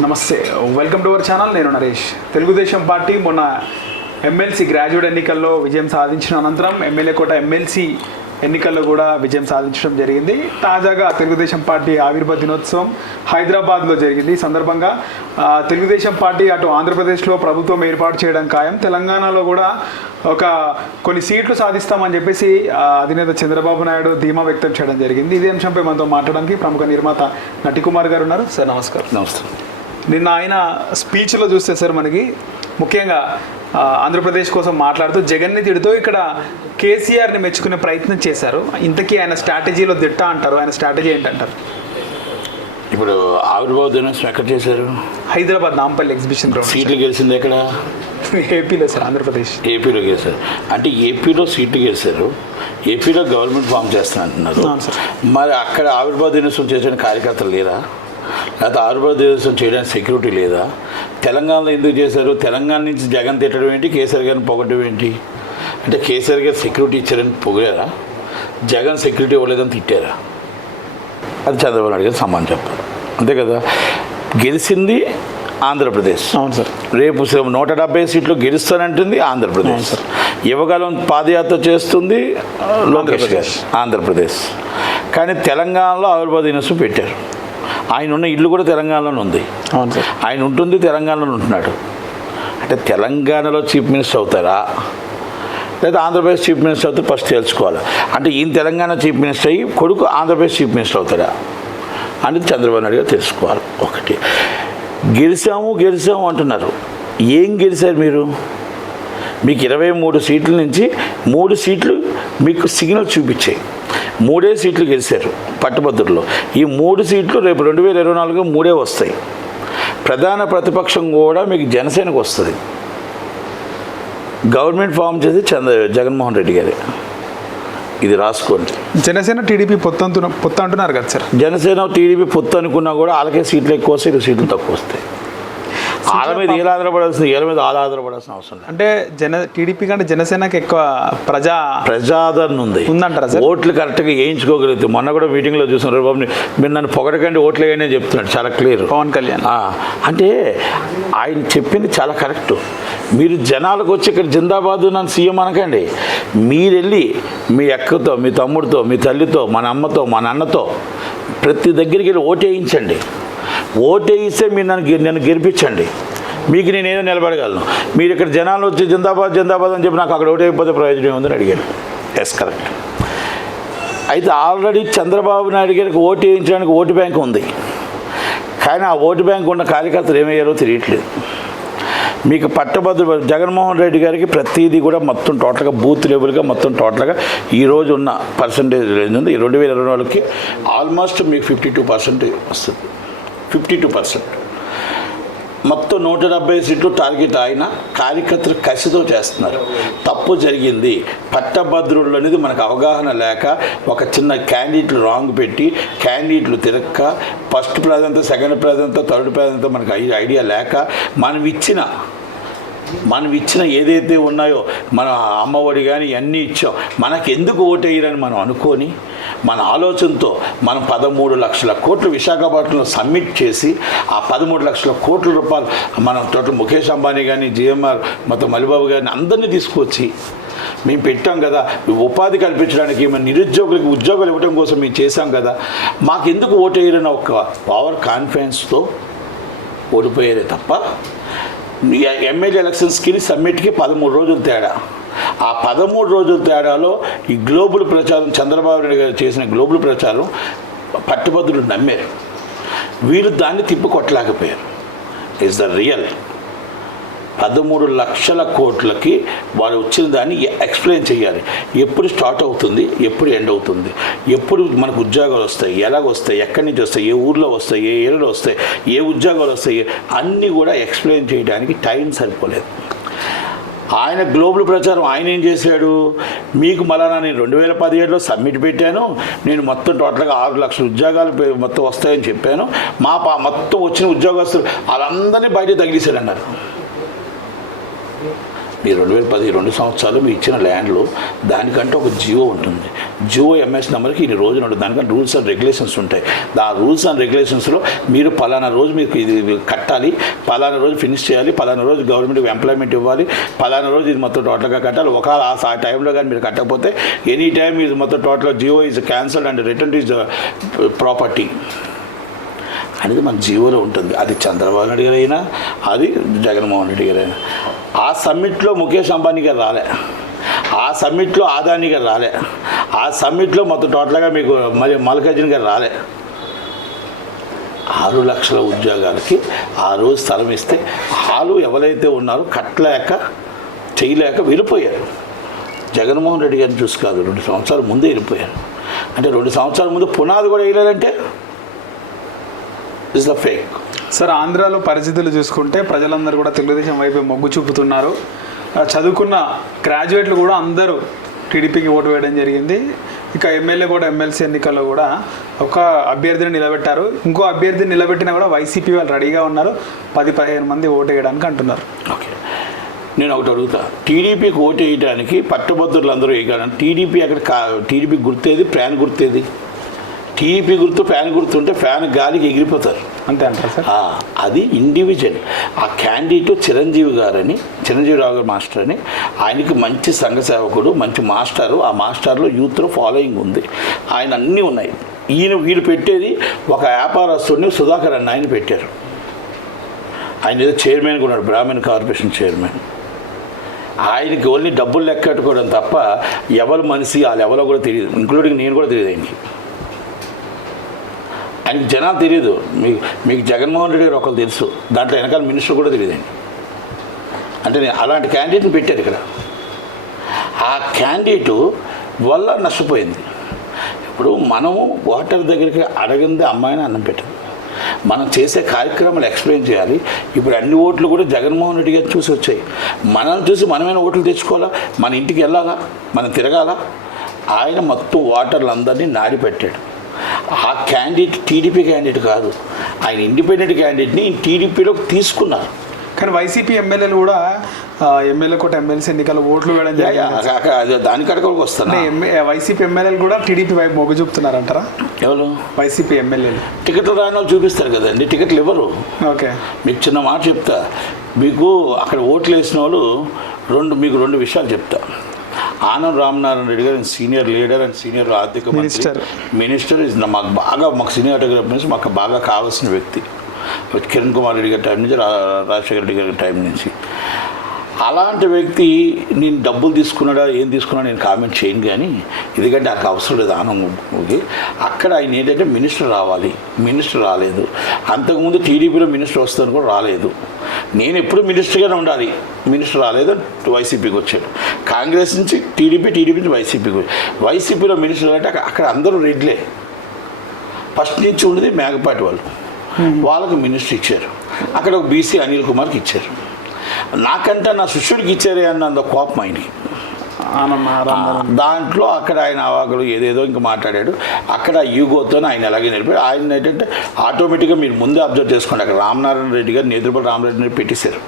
నమస్తే, welcome to our channel. నేను Naresh. Telugu Desam party మొన్న ఎమ్మెల్సీ గ్రాడ్యుయేట్ ఎన్నికల్లో విజయం సాధించిన అనంతరం ఎమ్మెల్యే కోట ఎమ్మెల్సీ ఎన్నికల్లో కూడా విజయం సాధించడం జరిగింది. తాజాగా తెలుగుదేశం పార్టీ ఆవిర్భావ దినోత్సవం హైదరాబాద్లో జరిగింది. ఈ సందర్భంగా తెలుగుదేశం పార్టీ అటు ఆంధ్రప్రదేశ్లో ప్రభుత్వం ఏర్పాటు చేయడం ఖాయం, తెలంగాణలో కూడా కొన్ని సీట్లు సాధిస్తామని చెప్పేసి అధినేత చంద్రబాబు నాయుడు ధీమా వ్యక్తం చేయడం జరిగింది. ఇదే అంశంపై మనతో మాట్లాడడానికి ప్రముఖ నిర్మాత నటికుమార్ గారు ఉన్నారు. సార్ నమస్కారం. నమస్తే. నిన్న ఆయన స్పీచ్లో చూస్తే సార్ మనకి ముఖ్యంగా ఆంధ్రప్రదేశ్ కోసం మాట్లాడుతూ జగన్ని తిడుతూ ఇక్కడ కేసీఆర్ని మెచ్చుకునే ప్రయత్నం చేశారు. ఇంతకీ ఆయన స్ట్రాటజీలో దిట్ట అంటారు. ఆయన స్ట్రాటజీ ఏంటంటారు? ఇప్పుడు ఆవిర్భావ దినోత్సవం ఎక్కడ చేశారు? Hyderabad Nampally exhibition ground. సీట్లు గెలిచింది ఎక్కడ? ఏపీలో సార్, ఆంధ్రప్రదేశ్. ఏపీలో గెలిచారు. అంటే ఏపీలో సీట్లు గెలిచారు, ఏపీలో గవర్నమెంట్ ఫామ్ చేస్తాను అంటున్నారు. మరి అక్కడ ఆవిర్భావ దినోత్సవం చేసిన కార్యకర్తలు లేరా? లేకపోతే ఆవిర్భావ దినోత్సవం చేయడానికి సెక్యూరిటీ లేదా? తెలంగాణలో ఎందుకు చేశారు? తెలంగాణ నుంచి జగన్ తిట్టడం ఏంటి, కేసీఆర్ గారిని పొగట్టడం ఏంటి? అంటే కేసీఆర్ గారు సెక్యూరిటీ ఇచ్చారని పొగిడారా? జగన్ సెక్యూరిటీ ఇవ్వలేదని తిట్టారా? అది చంద్రబాబు నాయుడు గారు సమానం చెప్పారు, అంతే కదా. గెలిచింది ఆంధ్రప్రదేశ్. అవును సార్. రేపు 170 సీట్లు గెలుస్తానంటుంది ఆంధ్రప్రదేశ్. యువకాలం పాదయాత్ర చేస్తుంది లోకేష్ గారు, ఆంధ్రప్రదేశ్. కానీ తెలంగాణలో ఆవిర్భావ దినోత్సవం పెట్టారు. ఆయన ఉన్న ఇల్లు కూడా తెలంగాణలోనే ఉంది. అవును సార్. ఆయన ఉంటుంది, తెలంగాణలో ఉంటున్నాడు. అంటే తెలంగాణలో చీఫ్ మినిస్టర్ అవుతారా లేదా ఆంధ్రప్రదేశ్ చీఫ్ మినిస్టర్ అవుతారు? ఫస్ట్ తెలుసుకోవాలి. అంటే ఈయన తెలంగాణ చీఫ్ మినిస్టర్ అయ్యి కొడుకు ఆంధ్రప్రదేశ్ చీఫ్ మినిస్టర్ అవుతారా అనేది చంద్రబాబు నాయుడు గారు తెలుసుకోవాలి. ఒకటి, గెలిచాము అంటున్నారు. ఏం గెలిచారు మీరు? మీకు 23 సీట్ల నుంచి 3 సీట్లు మీకు సిగ్నల్ చూపించాయి. 3 సీట్లు గెలిచారు పట్టభద్రుల్లో. ఈ 3 సీట్లు రేపు 2024 3 వస్తాయి. ప్రధాన ప్రతిపక్షం కూడా మీకు జనసేనకు వస్తుంది. గవర్నమెంట్ ఫామ్ చేసి జగన్మోహన్ రెడ్డి గారే. ఇది రాసుకోండి. జనసేన టీడీపీ పొత్తు అంటున్నారు కదా సార్. జనసేన టీడీపీ పొత్తు అనుకున్నా కూడా వాళ్ళకే సీట్లు ఎక్కువ వస్తాయి, 2 సీట్లు తక్కువ వస్తాయి. వాళ్ళ మీద వీళ్ళ ఆధారపడాల్సింది, వీళ్ళ మీద వాళ్ళ ఆధారపడాల్సిన అవసరం లేదు. అంటే టీడీపీ కంటే జనసేనకి ఎక్కువ ప్రజాదరణ ఉందంటారా సార్? ఓట్లు కరెక్ట్గా వేయించుకోగలిగితే. మొన్న కూడా మీటింగ్లో చూస్తున్నారు, బాబు మీరు నన్ను పొగడకండి ఓట్లు వేయని చెప్తున్నాడు, చాలా క్లియర్. పవన్ కళ్యాణ్ అంటే ఆయన చెప్పింది చాలా కరెక్టు. మీరు జనాలకు వచ్చి ఇక్కడ జిందాబాదు నన్ను సీఎం అనకండి. మీరు వెళ్ళి మీ అక్కతో, మీ తమ్ముడితో, మీ తల్లితో, మన అమ్మతో, మన అన్నతో ప్రతి దగ్గరికి వెళ్ళి ఓటేయించండి. ఓటేయిస్తే మీరు నన్ను గెలిపించండి, మీకు నేనేదో నిలబడగలను. మీరు ఇక్కడ జనాలు వచ్చి జిందాబాద్ అని చెప్పి నాకు అక్కడ ఓటైపోతే ప్రయోజనం ఉందని అడిగారు. Yes, correct. అయితే ఆల్రెడీ చంద్రబాబు నాయుడు గారికి ఓటు వేయించడానికి ఓటు బ్యాంక్ ఉంది. కానీ ఆ ఓటు బ్యాంక్ ఉన్న కార్యకర్తలు ఏమయ్యారో తెలియట్లేదు. మీకు పట్టభద్రులు జగన్మోహన్ రెడ్డి గారికి ప్రతిదీ కూడా మొత్తం టోటల్గా బూత్ లెవెల్గా మొత్తం టోటల్గా ఈరోజు ఉన్న పర్సంటేజ్ రేంజ్ ఉంది. 2024కి ఆల్మోస్ట్ మీకు 52% వస్తుంది. 52%. మొత్తం 170 సీట్లు టార్గెట్ ఆయన కార్యకర్తలు కసితో చేస్తున్నారు. తప్పు జరిగింది. పట్టభద్రులు అనేది మనకు అవగాహన లేక ఒక చిన్న క్యాండిడేట్లు రాంగ్ పెట్టి క్యాండిడేట్లు తిరక్క ఫస్ట్ ప్రాధాన్యత, సెకండ్ ప్రాధాన్యత, థర్డ్ ప్రాధాన్యత మనకు ఐడియా లేక మనం ఇచ్చిన ఏదైతే ఉన్నాయో మన అమ్మఒడి కానీ అన్నీ ఇచ్చాం, మనకు ఎందుకు ఓటేయరని మనం అనుకొని మన ఆలోచనతో మనం 13 లక్షల కోట్లు విశాఖపట్నంలో సబ్మిట్ చేసి ఆ 13 లక్షల కోట్ల రూపాయలు మనం టోటల్ ముఖేష్ అంబానీ కానీ, జిఎంఆర్ మొత్తం మలిబాబు గారిని అందరినీ తీసుకొచ్చి మేము పెట్టాం కదా. ఉపాధి కల్పించడానికి, మన నిరుద్యోగులకి ఉద్యోగాలు ఇవ్వడం కోసం మేము చేశాం కదా. మాకెందుకు ఓటేయరని ఒక పవర్ కాన్ఫిడెన్స్తో ఓడిపోయారే తప్ప ఎమ్మెల్యే ఎలక్షన్స్కి సబ్మిట్కి 13 రోజులు తేడా. ఆ 13 రోజుల తేడాలో ఈ గ్లోబల్ ప్రచారం, చంద్రబాబు నాయుడు గారు చేసిన గ్లోబల్ ప్రచారం పట్టుభద్రులు నమ్మారు. వీళ్ళు దాన్ని తిప్పికొట్టలేకపోయారు. ఇస్ ద రియల్ 13 లక్షల కోట్లకి వారు వచ్చిన దాన్ని ఎక్స్ప్లెయిన్ చేయాలి. ఎప్పుడు స్టార్ట్ అవుతుంది, ఎప్పుడు ఎండ్ అవుతుంది, ఎప్పుడు మనకు ఉద్యోగాలు వస్తాయి, ఎలాగొస్తాయి, ఎక్కడి నుంచి వస్తాయి, ఏ ఊర్లో వస్తాయి, ఏ ఏరియాలో వస్తాయి, ఏ ఉద్యోగాలు వస్తాయి, అన్నీ కూడా ఎక్స్ప్లెయిన్ చేయడానికి టైం సరిపోలేదు. ఆయన గ్లోబల్ ప్రచారం ఆయన ఏం చేశాడు? మీకు మళ్ళా నేను 2017లో సబ్మిట్ పెట్టాను, నేను మొత్తం టోటల్గా 6 లక్షల ఉద్యోగాలు మొత్తం వస్తాయని చెప్పాను, మొత్తం వచ్చిన ఉద్యోగస్తులు వాళ్ళందరినీ బయట తగిలిసాడు అన్నారు. మీరు 2012 సంవత్సరాలు మీరు ఇచ్చిన ల్యాండ్లో దానికంటే ఒక జియో ఉంటుంది. జియో ఎంఎస్ నెంబర్కి ఇన్ని రోజులు ఉంటుంది. దానికంటే రూల్స్ అండ్ రెగ్యులేషన్స్ ఉంటాయి. ఆ రూల్స్ అండ్ రెగ్యులేషన్స్లో మీరు పలానా రోజు మీకు ఇది కట్టాలి, పలానా రోజు ఫినిష్ చేయాలి, పలానా రోజు గవర్నమెంట్కి ఎంప్లాయ్మెంట్ ఇవ్వాలి, పలానా రోజు ఇది మొత్తం టోటల్గా కట్టాలి. ఒకవేళ ఆ టైంలో కానీ మీరు కట్టకపోతే ఎనీ టైమ్ ఇది మొత్తం total GO is cancelled and return is property అనేది మన జీవోలో ఉంటుంది. అది చంద్రబాబు నాయుడు గారు అయినా, అది జగన్మోహన్ రెడ్డి గారు అయినా. ఆ సమ్మిట్లో ముఖేష్ అంబానీ గారు రాలే, ఆ సమ్మిట్లో ఆదాని గారు రాలే, ఆ సమ్మిట్లో మొత్తం టోటల్గా మీకు మరి మల్లికార్జున గారు రాలే. 6 లక్షల ఉద్యోగాలకి ఆ రోజు స్థలం ఇస్తే వాళ్ళు ఎవరైతే ఉన్నారో కట్టలేక చేయలేక వెళ్ళిపోయారు. జగన్మోహన్ రెడ్డి గారిని చూసి కాదు, 2 సంవత్సరాల ముందే వెళ్ళిపోయారు. అంటే 2 సంవత్సరాల ముందు పునాది కూడా వేయలేదంటే ఇస్ ద ఫేక్. సార్, ఆంధ్రాలో పరిస్థితులు చూసుకుంటే ప్రజలందరూ కూడా తెలుగుదేశం వైపు మొగ్గు చూపుతున్నారు. చదువుకున్న గ్రాడ్యుయేట్లు కూడా అందరూ టీడీపీకి ఓటు వేయడం జరిగింది. ఇక ఎమ్మెల్యే కూడా ఎమ్మెల్సీ ఎన్నికల్లో కూడా ఒక అభ్యర్థిని నిలబెట్టారు. ఇంకో అభ్యర్థిని నిలబెట్టినా కూడా వైసీపీ వాళ్ళు రెడీగా ఉన్నారు. 10-15 మంది ఓటు వేయడానికి అంటున్నారు. ఓకే, నేను ఒకటి అడుగుతా. టీడీపీకి ఓటు వేయడానికి పట్టభద్రులు అందరూ వేయగలరు. టీడీపీ అక్కడ టీడీపీ గుర్తేది, ఫ్యాన్ గుర్తేది. టీడీపీ గుర్తు ఫ్యాన్ గుర్తుంటే ఫ్యాన్ గాలికి ఎగిరిపోతారు. అంతే అంటారు సార్. అది ఇండివిజువల్. ఆ క్యాండిడేట్ చిరంజీవి గారని, చిరంజీవిరావు గారు మాస్టర్ అని, ఆయనకి మంచి సంఘ సేవకుడు, మంచి మాస్టరు. ఆ మాస్టర్లో యూత్లో ఫాలోయింగ్ ఉంది, ఆయన అన్నీ ఉన్నాయి. వీళ్ళు పెట్టేది ఒక వ్యాపారస్తుడిని, సుధాకర్ అన్న ఆయన పెట్టారు. ఆయన ఏదో చైర్మన్ కూడా ఉన్నాడు, బ్రాహ్మణ్ కార్పొరేషన్ చైర్మన్. ఆయనకి ఓన్లీ డబ్బులు లెక్కట్టుకోవడం తప్ప ఎవరు మనిషి వాళ్ళు ఎవరో కూడా తెలియదు, ఇంక్లూడింగ్ నేను కూడా తెలియదు ఆయనకి. ఆయనకి జనాలు తెలియదు. మీకు జగన్మోహన్ రెడ్డి గారు ఒకరు తెలుసు, దాంట్లో వెనకాల మినిస్టర్ కూడా తెలియదండి. అంటే నేను అలాంటి క్యాండిడేట్ని పెట్టారు ఇక్కడ. ఆ క్యాండిడేటు వల్ల నష్టపోయింది. ఇప్పుడు మనము ఓటర్ దగ్గరికి అడగింది అమ్మాయిని అన్నం పెట్టదు. మనం చేసే కార్యక్రమాలు ఎక్స్ప్లెయిన్ చేయాలి. ఇప్పుడు అన్ని ఓట్లు కూడా జగన్మోహన్ రెడ్డి గారు చూసి వచ్చాయి. మనల్ని చూసి మనమైనా ఓట్లు తెచ్చుకోవాలా, మన ఇంటికి వెళ్ళాలా, మనం తిరగాల. ఆయన మొత్తం ఓటర్లందరినీ నాడి పెట్టాడు. ఆ క్యాండిడేట్ టీడీపీ క్యాండిడేట్ కాదు, ఆయన ఇండిపెండెంట్ క్యాండిడేట్ని టీడీపీలోకి తీసుకున్నారు. కానీ వైసీపీ ఎమ్మెల్యేలు కూడా ఎమ్మెల్యే కోట ఎమ్మెల్సీ ఎన్నికల్లో ఓట్లు వేయడం జరిగింది. దాని కడకలకు వస్తాను. వైసీపీ ఎమ్మెల్యేలు కూడా టీడీపీ వైపు మొగ్గు చూపుతున్నారంటారా? ఎవరు? వైసీపీ ఎమ్మెల్యేలు. టికెట్లు రాని వాళ్ళు చూపిస్తారు కదండి, టికెట్లు ఇవ్వరు. ఓకే, మీకు చిన్న మాట చెప్తా. మీకు అక్కడ ఓట్లు వేసిన వాళ్ళు మీకు రెండు విషయాలు చెప్తా. ఆనం రామనారాయణ రెడ్డి గారు సీనియర్ లీడర్ అండ్ సీనియర్ ఆర్థిక మినిస్టర్ ఇస్ మాకు సీనియర్ మినిస్టర్, మాకు బాగా కావాల్సిన వ్యక్తి. కిరణ్ కుమార్ రెడ్డి గారి టైం నుంచి, రాజశేఖర రెడ్డి గారి టైం నుంచి. అలాంటి వ్యక్తి నేను డబ్బులు తీసుకున్నాడా ఏం తీసుకున్నా నేను కామెంట్ చేయను. కానీ ఎందుకంటే నాకు అవసరం లేదు ఆనందకి. అక్కడ ఆయన ఏంటంటే మినిస్టర్ రావాలి, మినిస్టర్ రాలేదు. అంతకుముందు టీడీపీలో మినిస్టర్ వస్తాను కూడా రాలేదు. నేను ఎప్పుడు మినిస్టర్గానే ఉండాలి, మినిస్టర్ రాలేదు, వైసీపీకి వచ్చాడు. కాంగ్రెస్ నుంచి టీడీపీ, టీడీపీ నుంచి వైసీపీకి. వైసీపీలో మినిస్టర్ అంటే అక్కడ అందరూ రెడ్లే. ఫస్ట్ నుంచి ఉండేది మేకపాటి వాళ్ళు, వాళ్ళకు మినిస్టర్ ఇచ్చారు. అక్కడ ఒక బీసీ అనిల్ కుమార్కి ఇచ్చారు. నాకంటే నా శిష్యుడికి ఇచ్చారే అన్నంత కోపం ఆయనకి. దాంట్లో అక్కడ ఆయన అవాకులు ఏదేదో ఇంకా మాట్లాడాడు. అక్కడ యూగోతో ఆయన ఎలాగే నిలిపాడు. ఆయన ఏంటంటే ఆటోమేటిక్గా మీరు ముందే అబ్జర్వ్ చేసుకోండి, అక్కడ రామనారాయణ రెడ్డి గారు నేదురుపల్లి రామరెడ్డి పెట్టేశారు.